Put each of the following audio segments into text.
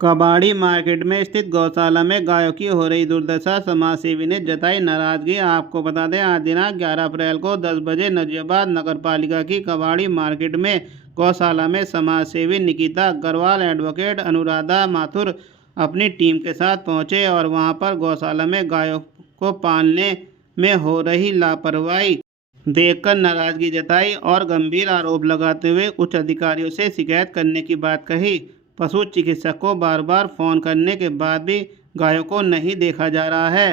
कबाड़ी मार्केट में स्थित गौशाला में गायों की हो रही दुर्दशा, समाजसेवी ने जताई नाराजगी। आपको बता दें, आज दिनांक 11 अप्रैल को 10 बजे नजियाबाद नगरपालिका की कबाड़ी मार्केट में गौशाला में समाजसेवी निकिता अग्रवाल, एडवोकेट अनुराधा माथुर अपनी टीम के साथ पहुंचे और वहां पर गौशाला में गायों को पालने में हो रही लापरवाही देखकर नाराजगी जताई और गंभीर आरोप लगाते हुए उच्च अधिकारियों से शिकायत करने की बात कही। पशु चिकित्सक को बार बार फोन करने के बाद भी गायों को नहीं देखा जा रहा है।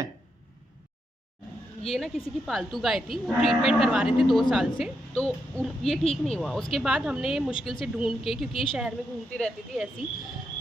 ये ना किसी की पालतू गाय थी, वो ट्रीटमेंट करवा रहे थे 2 साल से, तो ये ठीक नहीं हुआ। उसके बाद हमने मुश्किल से ढूंढ के, क्योंकि ये शहर में घूमती रहती थी ऐसी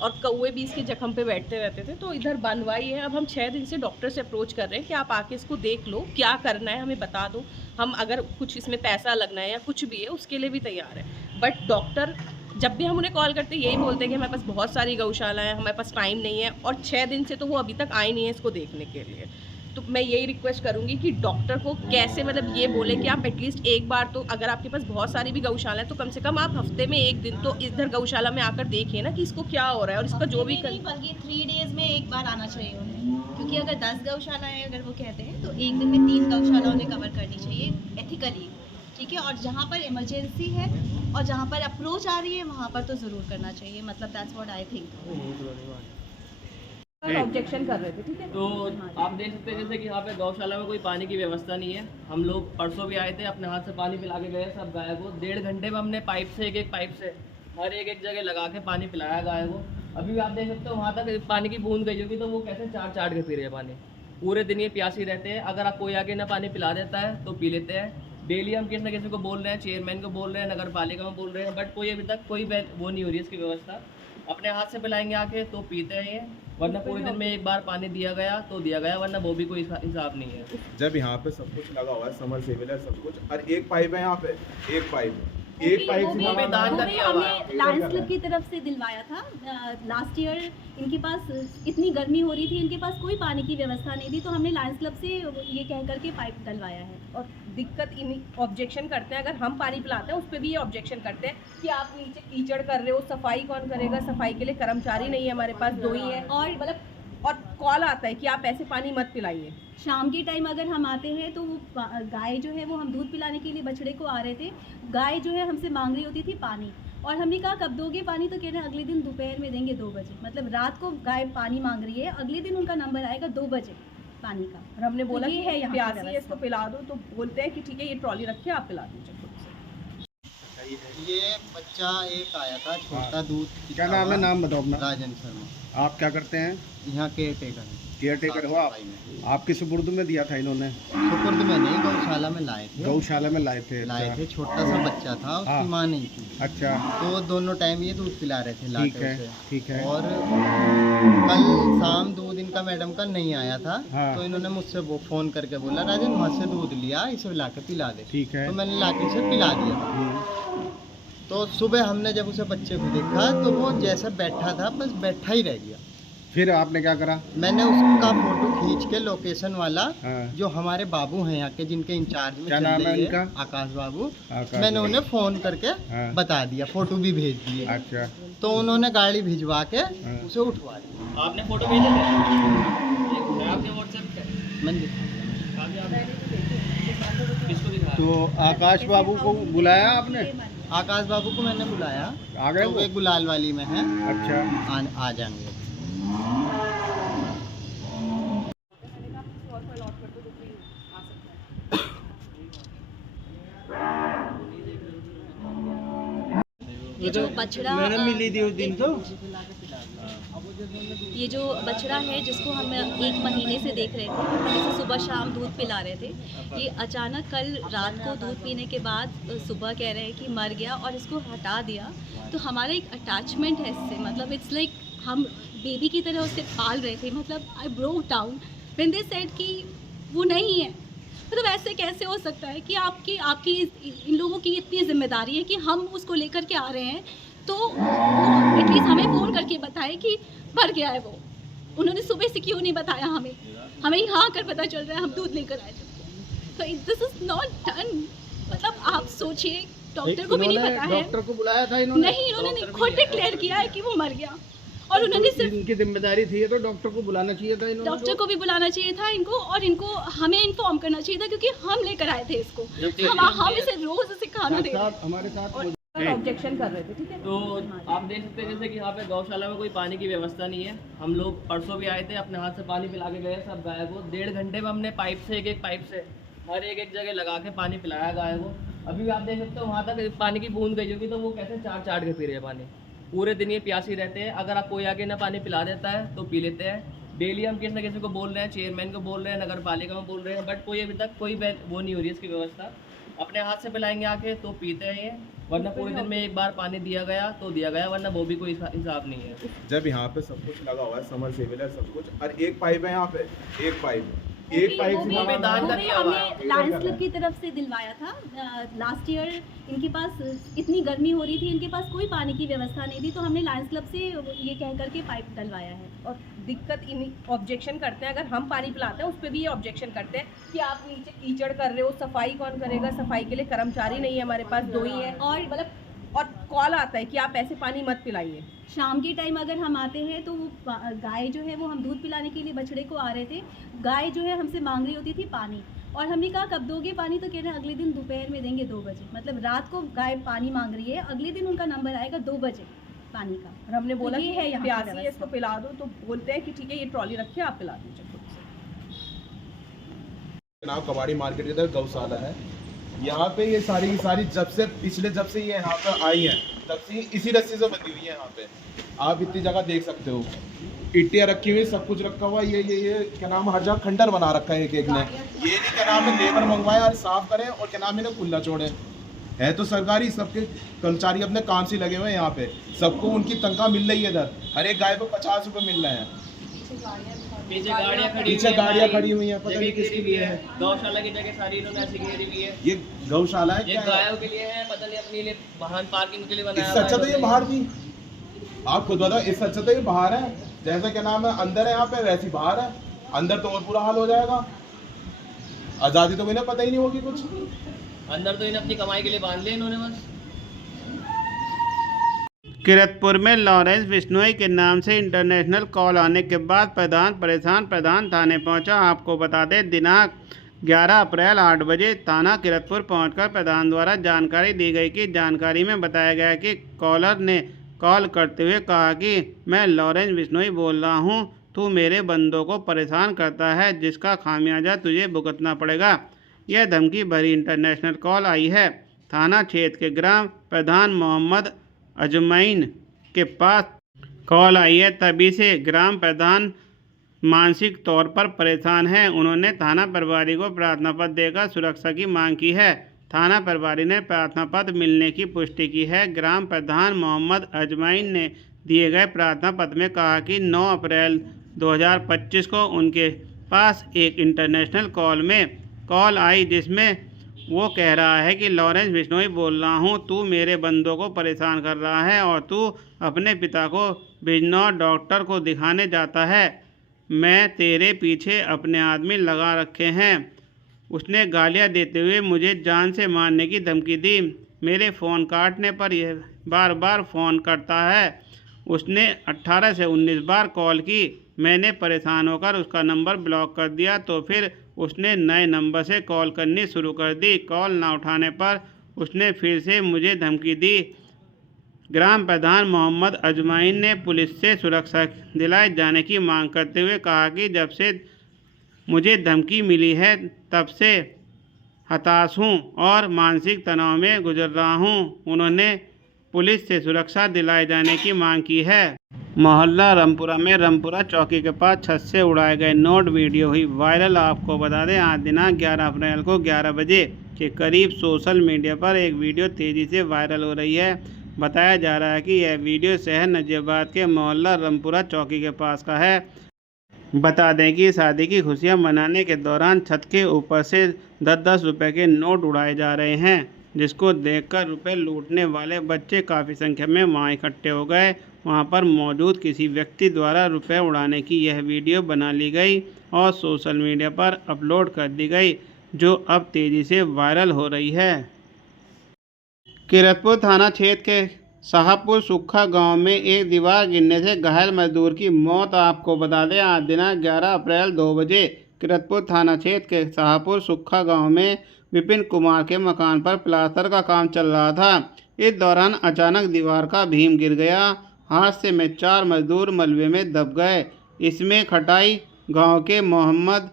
और कौवे भी इसके जख्म पे बैठते रहते थे, तो इधर बंधवाई है। अब हम 6 दिन से डॉक्टर से अप्रोच कर रहे हैं कि आप आके इसको देख लो, क्या करना है हमें बता दो, हम अगर कुछ इसमें पैसा लगना है या कुछ भी है उसके लिए भी तैयार है। बट डॉक्टर जब भी हम उन्हें कॉल करते हैं यही बोलते हैं कि हमारे पास बहुत सारी गौशाला है, हमारे पास टाइम नहीं है, और 6 दिन से तो वो अभी तक आए नहीं है इसको देखने के लिए। तो मैं यही रिक्वेस्ट करूंगी कि डॉक्टर को कैसे, मतलब ये बोले कि आप एटलीस्ट एक बार तो, अगर आपके पास बहुत सारी भी गौशाला है तो कम से कम आप हफ्ते में 1 दिन तो इधर गौशाला में आकर देखिए ना कि इसको क्या हो रहा है और इसका जो भी 3 डेज में एक बार आना चाहिए उन्हें, क्योंकि अगर 10 गौशाला है, अगर वो कहते हैं तो एक दिन में 3 गौशाला उन्हें कवर करनी चाहिए एथिकली, ठीक है। और जहाँ पर इमरजेंसी है और जहाँ पर अप्रोच आ रही है वहाँ पर तो ज़रूर करना चाहिए, मतलब that's what I think. Objection कर रहे थे, ठीक है। तो आप देख सकते हैं जैसे कि यहाँ पे गौशाला में कोई पानी की व्यवस्था नहीं है। हम लोग परसों भी आए थे, अपने हाथ से पानी पिला के गए सब गाय को। 1.5 घंटे में हमने पाइप से एक पाइप से हर एक जगह लगा के पानी पिलाया गाय को। अभी भी आप देख सकते हो वहाँ तक पानी की बूंद गई होगी, तो वो कैसे चाट के पी रहे हैं पानी। पूरे दिन ये प्यासी रहते हैं। अगर आप कोई आके ना पानी पिला देता है तो पी लेते हैं। डेली हम किसी न किसी को बोल रहे हैं, चेयरमैन को बोल रहे हैं, नगर पालिका में बोल रहे हैं, बट कोई अभी तक कोई वो नहीं हो रही है इसकी व्यवस्था। अपने हाथ से पिलाएंगे आके तो पीते हैं ये, वरना पूरे दिन में एक बार पानी दिया गया तो दिया गया, वरना वो भी कोई हिसाब नहीं है। जब यहाँ पे सब कुछ लगा हुआ है, समरसेबल है सब कुछ, और एक पाइप है यहाँ पे, एक पाइप हमें दान का दिया हुआ है। हमें लायंस क्लब की तरफ से दिलवाया था लास्ट ईयर। इनके पास इतनी गर्मी हो रही थी, इनके पास कोई पानी की व्यवस्था नहीं थी, तो हमने लायंस क्लब से ये कह करके पाइप डलवाया है। और दिक्कत इन ऑब्जेक्शन करते हैं, अगर हम पानी पिलाते हैं उस पर भी ये ऑब्जेक्शन करते हैं कि आप नीचे कीचड़ कर रहे हो, सफाई कौन करेगा, सफाई के लिए कर्मचारी नहीं है हमारे पास, 2 ही है। और मतलब और कॉल आता है कि आप ऐसे पानी मत पिलाइए। शाम के टाइम अगर हम आते हैं तो वो गाय जो है वो हम दूध पिलाने के लिए बछड़े को आ रहे थे, गाय जो है हमसे मांग रही होती थी पानी, और हमने कहा कब दोगे पानी, तो कह रहे हैं अगले दिन दोपहर में देंगे 2 बजे। मतलब रात को गाय पानी मांग रही है, अगले दिन उनका नंबर आएगा 2 बजे पानी का। और हमने बोला कि है प्यासी है इसको पिला दो, तो बोलते हैं कि ठीक है ये ट्रॉली रखिए आप पिला दीजिए। ये बच्चा एक आया था छोटा दूध। क्या नाम है? नाम बताओ अपना। राजन शर्मा। आप क्या करते हैं? यहाँ केयर टेकर। केयर टेकर हो आप? आपकी सुपुर्द में दिया था इन्होंने? सुपुर्द में नहीं, गौशाला में लाए थे। गौशाला में लाए थे? लाए थे, छोटा सा बच्चा था, उसकी हाँ। माँ नहीं थी। अच्छा। तो दोनों टाइम ये दूध पिला रहे थे लाके उसे। ठीक है। और कल शाम 2 दिन का मैडम का नहीं आया था। हाँ। तो इन्होंने मुझसे वो फोन करके बोला राजन वहाँ से दूध लिया, इसे ला के पिला दे। ठीक है। तो मैंने ला के इसे पिला दिया। तो सुबह हमने जब उसे बच्चे को देखा तो वो जैसा बैठा था बस बैठा ही रह गया। फिर आपने क्या करा? मैंने उसका फोटो खींच के लोकेशन वाला, हाँ। जो हमारे बाबू हैं यहाँ के जिनके इंचार्ज में क्या नाम है उनका? आकाश बाबू। आकाश मैंने बाबू। उन्हें फोन करके हाँ। बता दिया, फोटो भी भेज दिए। अच्छा। तो उन्होंने गाड़ी भिजवा के हाँ। उसे उठवा दिया। आपने फोटो भेजे थे आपके व्हाट्सएप पे? मैंने दिखा किसको दिखाया? तो आकाश बाबू को बुलाया आपने? आकाश बाबू को मैंने बुलाया। आ गए तो वो? वे गुलाल वाली में है। अच्छा। आ जाएंगे। ये जो बछड़ा मिली थी उस दिन तो ये जो बछड़ा है जिसको हम 1 महीने से देख रहे थे, हम इसे सुबह शाम दूध पिला रहे थे, ये अचानक कल रात को दूध पीने के बाद सुबह कह रहे हैं कि मर गया और इसको हटा दिया। तो हमारा एक अटैचमेंट है इससे, मतलब इट्स लाइक हम बेबी की तरह उसे पाल रहे थे। मतलब I broke down when they said कि वो नहीं है। मतलब ऐसे कैसे हो सकता है कि आपकी इन लोगों की इतनी जिम्मेदारी है कि हम उसको लेकर के आ रहे हैं, तो वो एटलीस्ट हमें फ़ोन करके बताए कि मर गया है वो। उन्होंने सुबह से क्यों नहीं बताया हमें यहाँ आकर पता चल रहा है हम दूध लेकर आए थे। तो दिस इज़ नॉट डन। मतलब आप सोचिए, डॉक्टर को भी नहीं पता है। डॉक्टर को बुलाया था इन्होंने? नहीं, इन्होंने खुद डिक्लेयर किया है कि वो मर गया। और उन्होंने सिर्फ इनकी जिम्मेदारी थी ये तो डॉक्टर को बुलाना चाहिए था इन्होंने। डॉक्टर को भी बुलाना चाहिए था इनको, और इनको हमें इन्फॉर्म करना चाहिए था, क्योंकि हम लेकर आए थे इसको, हम इसे रोज इसे खाना दे रहे थे। हमारे साथ ऑब्जेक्शन कर रहे थे, ठीक है। तो आप देख सकते हैं जैसे कि यहाँ पे गौशाला में कोई पानी की व्यवस्था नहीं है। हम लोग परसों भी आए थे, अपने हाथ से पानी पिला के गए सब गाय को। 1.5 घंटे में हमने पाइप से एक पाइप से हर एक जगह लगा के पानी पिलाया गाय को। अभी भी आप देख सकते हो वहाँ तक पानी की बूंद गई होगी, तो वो कैसे चाट के पी रहे हैं पानी। पूरे दिन ये प्यासी रहते हैं। अगर आप कोई आके ना पानी पिला देता है तो पी लेते हैं। डेली हम किसी न किसी को बोल रहे हैं, चेयरमैन को बोल रहे हैं, नगर पालिका में बोल रहे हैं, बट कोई अभी तक कोई वो नहीं हो रही है इसकी व्यवस्था। अपने हाथ से पिलाएंगे आके तो पीते हैं ये, वरना पूरे दिन में एक बार पानी दिया गया तो दिया गया, वरना वो भी कोई हिसाब नहीं है। जब यहाँ पे सब कुछ लगा हुआ है, समर सेविल है सब कुछ, और एक पाइप है यहाँ पे, एक पाइप से हमें दान का दिया हुआ है। हमने लायंस क्लब की तरफ से दिलवाया था। लास्ट ईयर इनके पास इतनी गर्मी हो रही थी, इनके पास कोई पानी की व्यवस्था नहीं थी, तो हमने लायंस क्लब से ये कह करके पाइप डलवाया है। और दिक्कत इन ऑब्जेक्शन करते हैं, अगर हम पानी पिलाते हैं उस पर भी ये ऑब्जेक्शन करते हैं कि आप नीचे कीचड़ कर रहे हो, सफाई कौन करेगा, सफाई के लिए कर्मचारी नहीं है हमारे पास, 2 ही है। और मतलब और कॉल आता है कि आप ऐसे पानी मत पिलाइए। शाम के टाइम अगर हम आते हैं तो वो गाय जो है वो हम दूध पिलाने के लिए बछड़े को आ रहे थे, गाय जो है हमसे मांग रही होती थी पानी, और हमने कहा कब दोगे पानी, तो कह रहे हैं अगले दिन दोपहर में देंगे 2 बजे। मतलब रात को गाय पानी मांग रही है, अगले दिन उनका नंबर आएगा 2 बजे पानी का। और हमने बोला तो ये कि है यहाँ की प्यासी है, व्यवस्था। इसको पिला दो, तो बोलते हैं कि ठीक है ये ट्रॉली रखिए आप पिला दीजिए खुद से। जनाब कबाड़ी मार्केट के इधर गौशाला है। यहाँ पे ये सारी जब से ये यहाँ पे आई है तब से इसी रस्सी से बंधी हुई है। यहाँ पे आप इतनी जगह देख सकते हो, ईंटें रखी हुई, सब कुछ रखा हुआ। ये क्या नाम, हर जगह खंडर बना रखा है एक ने। ये नहीं क्या नाम है लेबर मंगवाए और साफ करें, और क्या नाम है खुला छोड़े। है तो सरकारी, सबके कर्मचारी अपने काम से लगे हुए हैं यहाँ पे, सबको उनकी तनख्वाह मिल रही है। इधर हर एक गाय को 50 रुपये मिल रहे हैं। पीछे गाड़ियाँ खड़ी हुई हैं, पता नहीं किसके लिए है। गौशाला की जगह सारी इन्होंने ऐसी घेरी हुई है। ये गौशाला है ये क्या? गायों के लिए है, पता नहीं अपने लिए वाहन पार्किंग के लिए बनाया इससे अच्छा तो ये बाहर थी। आप खुद बताओ, इससे अच्छा तो ये बाहर है। जैसा क्या नाम है अंदर है यहाँ पे, वैसी बाहर है। अंदर तो और बुरा हाल हो जाएगा। आज़ादी तो इन्हें पता ही नहीं होगी कुछ। अंदर तो इन्हें अपनी कमाई के लिए बांध लिया इन्होंने बस। किरतपुर में लॉरेंस बिश्नोई के नाम से इंटरनेशनल कॉल आने के बाद प्रधान थाने पहुंचा। आपको बता दें दिनांक 11 अप्रैल 8 बजे थाना किरतपुर पहुंचकर प्रधान द्वारा जानकारी दी गई कि जानकारी में बताया गया कि कॉलर ने कॉल करते हुए कहा कि मैं लॉरेंस बिश्नोई बोल रहा हूं, तू मेरे बंदों को परेशान करता है, जिसका खामियाजा तुझे भुगतना पड़ेगा। यह धमकी भरी इंटरनेशनल कॉल आई है। थाना क्षेत्र के ग्राम प्रधान मोहम्मद अजमैन के पास कॉल आई है, तभी से ग्राम प्रधान मानसिक तौर पर परेशान हैं। उन्होंने थाना प्रभारी को प्रार्थना पत्र देकर सुरक्षा की मांग की है। थाना प्रभारी ने प्रार्थना पत्र मिलने की पुष्टि की है। ग्राम प्रधान मोहम्मद अजमैन ने दिए गए प्रार्थना पत्र में कहा कि 9 अप्रैल 2025 को उनके पास एक इंटरनेशनल कॉल आई, जिसमें वो कह रहा है कि लॉरेंस बिश्नोई बोल रहा हूँ, तू मेरे बंदों को परेशान कर रहा है और तू अपने पिता को बिजनौर डॉक्टर को दिखाने जाता है। मैं तेरे पीछे अपने आदमी लगा रखे हैं। उसने गालियाँ देते हुए मुझे जान से मारने की धमकी दी। मेरे फ़ोन काटने पर यह बार बार फ़ोन करता है। उसने 18 से 19 बार कॉल की। मैंने परेशान होकर उसका नंबर ब्लॉक कर दिया, तो फिर उसने नए नंबर से कॉल करनी शुरू कर दी। कॉल ना उठाने पर उसने फिर से मुझे धमकी दी। ग्राम प्रधान मोहम्मद अजमैन ने पुलिस से सुरक्षा दिलाए जाने की मांग करते हुए कहा कि जब से मुझे धमकी मिली है तब से हताश हूँ और मानसिक तनाव में गुजर रहा हूँ। उन्होंने पुलिस से सुरक्षा दिलाए जाने की मांग की है। मोहल्ला रामपुरा में रामपुरा चौकी के पास छत से उड़ाए गए नोट वीडियो हुई वायरल। आपको बता दें आज दिनांक 11 अप्रैल को 11 बजे के करीब सोशल मीडिया पर एक वीडियो तेज़ी से वायरल हो रही है। बताया जा रहा है कि यह वीडियो शहर नजीबाबाद के मोहल्ला रामपुरा चौकी के पास का है। बता दें कि शादी की खुशियां मनाने के दौरान छत के ऊपर से 10-10 रुपये के नोट उड़ाए जा रहे हैं, जिसको देखकर रुपए लूटने वाले बच्चे काफ़ी संख्या में वहां इकट्ठे हो गए। वहां पर मौजूद किसी व्यक्ति द्वारा रुपए उड़ाने की यह वीडियो बना ली गई और सोशल मीडिया पर अपलोड कर दी गई, जो अब तेज़ी से वायरल हो रही है। किरतपुर थाना क्षेत्र के शाहपुर सुक्खा गांव में एक दीवार गिरने से घायल मजदूर की मौत। आपको बता दें आज दिनांक 11 अप्रैल 2 बजे किरतपुर थाना क्षेत्र के शाहपुर सुक्खा गांव में विपिन कुमार के मकान पर प्लास्टर का काम चल रहा था। इस दौरान अचानक दीवार का भीम गिर गया। हादसे में 4 मजदूर मलबे में दब गए। इसमें खटाई गांव के मोहम्मद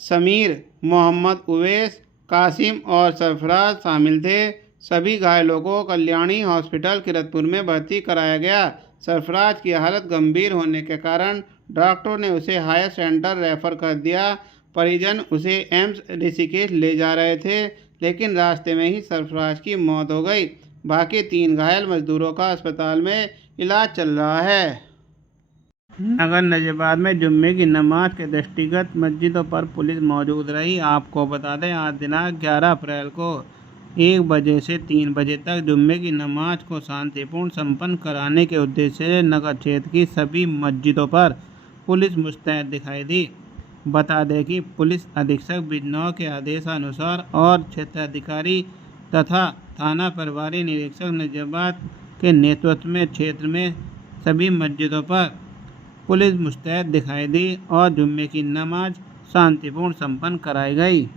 समीर, मोहम्मद उवैस, कासिम और सरफराज शामिल थे। सभी घायलों को कल्याणी हॉस्पिटल किरतपुर में भर्ती कराया गया। सरफराज की हालत गंभीर होने के कारण डॉक्टरों ने उसे हायर सेंटर रेफर कर दिया। परिजन उसे एम्स ऋषिकेश ले जा रहे थे, लेकिन रास्ते में ही सरफराज की मौत हो गई। बाकी 3 घायल मजदूरों का अस्पताल में इलाज चल रहा है। नगर नजबाद में जुम्मे की नमाज के दृष्टिगत मस्जिदों पर पुलिस मौजूद रही। आपको बता दें आज दिनांक 11 अप्रैल को 1 बजे से 3 बजे तक जुम्मे की नमाज को शांतिपूर्ण संपन्न कराने के उद्देश्य से नगर क्षेत्र की सभी मस्जिदों पर पुलिस मुस्तैद दिखाई दी। बता दें कि पुलिस अधीक्षक बिजनौर के आदेशानुसार और क्षेत्राधिकारी तथा थाना प्रभारी निरीक्षक नजबाद के नेतृत्व में क्षेत्र में सभी मस्जिदों पर पुलिस मुस्तैद दिखाई दी और जुम्मे की नमाज शांतिपूर्ण संपन्न कराई गई।